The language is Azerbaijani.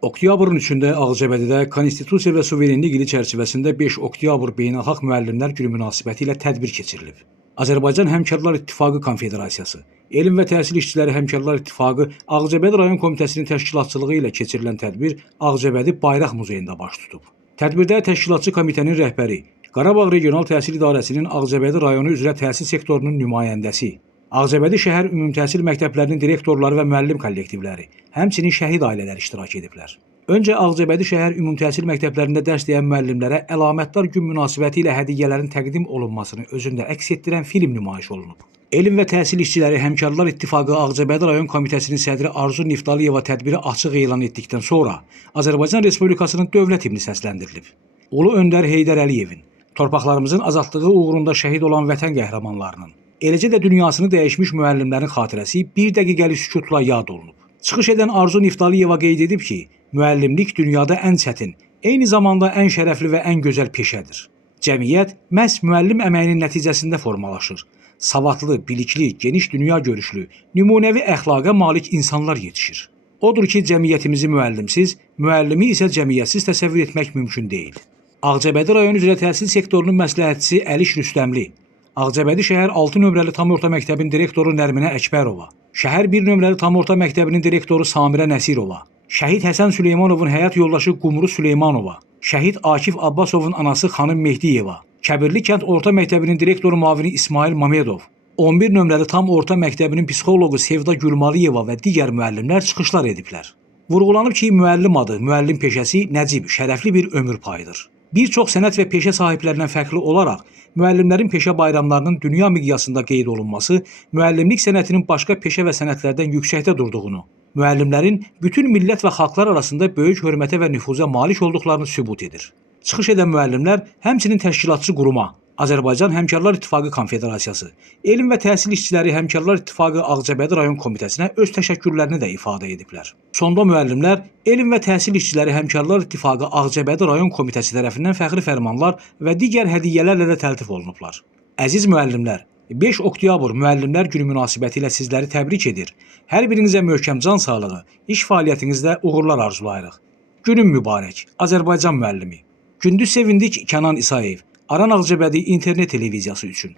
Oktyabrın 3-də Ağcabədidə Konstitusiya və Suverenlik ili çərçivəsində 5 oktyabr Beynəlxalq Müəllimlər Günü münasibətilə tədbir keçirilib. Azərbaycan Həmkarlar İttifaqı Konfederasiyası, Elm və Təhsil İşçiləri Həmkarlar İttifaqı Ağcabədi rayon komitəsinin təşkilatçılığı ilə keçirilən tədbir Ağcabədi Bayraq Muzeyində baş tutub. Tədbirdə təşkilatçı komitənin rəhbəri, Qarabağ Regional Təhsil İdarəsinin Ağcabədi rayonu üzrə təhsil sektorunun nümayəndəsi, Ağcabədi şəhər ümumtəhsil məktəblərinin direktorları və müəllim kollektivləri, həmçinin şəhid ailələri iştirak ediblər. Öncə Ağcabədi şəhər ümumtəhsil məktəblərində dərs deyən müəllimlərə əlamətdar gün münasibəti ilə hədiyyələrin təqdim olunmasını özündə əks etdirən film nümayiş olunub. Elm və Təhsil İşçiləri Həmkarlar İttifaqı Ağcabədi rayon komitəsinin sədri Arzu Niftaliyeva tədbiri açıq elan etdikdən sonra Azərbaycan Respublikasının dövlət himni səsləndirilib. Ulu öndər Heydər Əliyevin, torpaqlarımızın azadlığı uğrunda şəhid olan vətən qəhrəmanlarının, eləcə də dünyasını dəyişmiş müəllimlərin xatirəsi bir dəqiqəlik sükutla yad olunub. Çıxış edən Arzu Niftaliyeva qeyd edib ki, müəllimlik dünyada ən çətin, eyni zamanda ən şərəfli və ən gözəl peşədir. Cəmiyyət məhz müəllim əməyinin nəticəsində formalaşır. Savadlı, bilikli, geniş dünya görüşlü, nümunəvi əxlaqa malik insanlar yetişir. Odur ki, cəmiyyətimizi müəllimsiz, müəllimi isə cəmiyyətsiz təsəvvür etmək mümkün deyil. Ağcabədi rayon üzrə təhsil sektorunun məsləhətçisi Əliş Rüstəmli, Ağcabədi şəhər 6 nömrəli tam orta məktəbin direktoru Nərminə Əkbərova, şəhər 1 nömrəli tam orta məktəbinin direktoru Samirə Nəsirova, şəhid Həsən Süleymanovun həyat yoldaşı Qumru Süleymanova, şəhid Akif Abbasovun anası xanım Mehdiyeva, Kəbirli kənd orta məktəbinin direktoru müavini İsmail Mamedov, 11 nömrəli tam orta məktəbinin psixoloqu Sevda Gülmaliyeva və digər müəllimlər çıxışlar ediblər. Vurğulanıb ki, müəllim adı, müəllim peşəsi nəcib, şərəfli bir ömür payıdır. Bir çox sənət və peşə sahiblərindən fərqli olaraq, müəllimlərin peşə bayramlarının dünya miqyasında qeyd olunması, müəllimlik sənətinin başqa peşə və sənətlərdən yüksəkdə durduğunu, müəllimlərin bütün millət və xalqlar arasında böyük hörmətə və nüfuza malik olduqlarını sübut edir. Çıxış edən müəllimlər həmçinin təşkilatçı quruma, Azərbaycan Həmkarlar İttifaqı Konfederasiyası, Elm və Təhsil İşçiləri Həmkarlar İttifaqı Ağcabədi rayon komitəsinə öz təşəkkürlərini də ifadə ediblər. Sonda müəllimlər Elm və Təhsil İşçiləri Həmkarlar İttifaqı Ağcabədi rayon komitəsi tərəfindən fəxri fərmanlar və digər hədiyyələrlə də təltif olunublar. Əziz müəllimlər, 5 oktyabr Müəllimlər Günü münasibətilə sizləri təbrik edir. Hər birinizə möhkəm can sağlığı, iş fəaliyyətinizdə uğurlar arzulayırıq. Günün mübarək, Azərbaycan müəllimi. Gündüz sevindik Kənan İsayev, Aran Ağcabədi internet televiziyası üçün.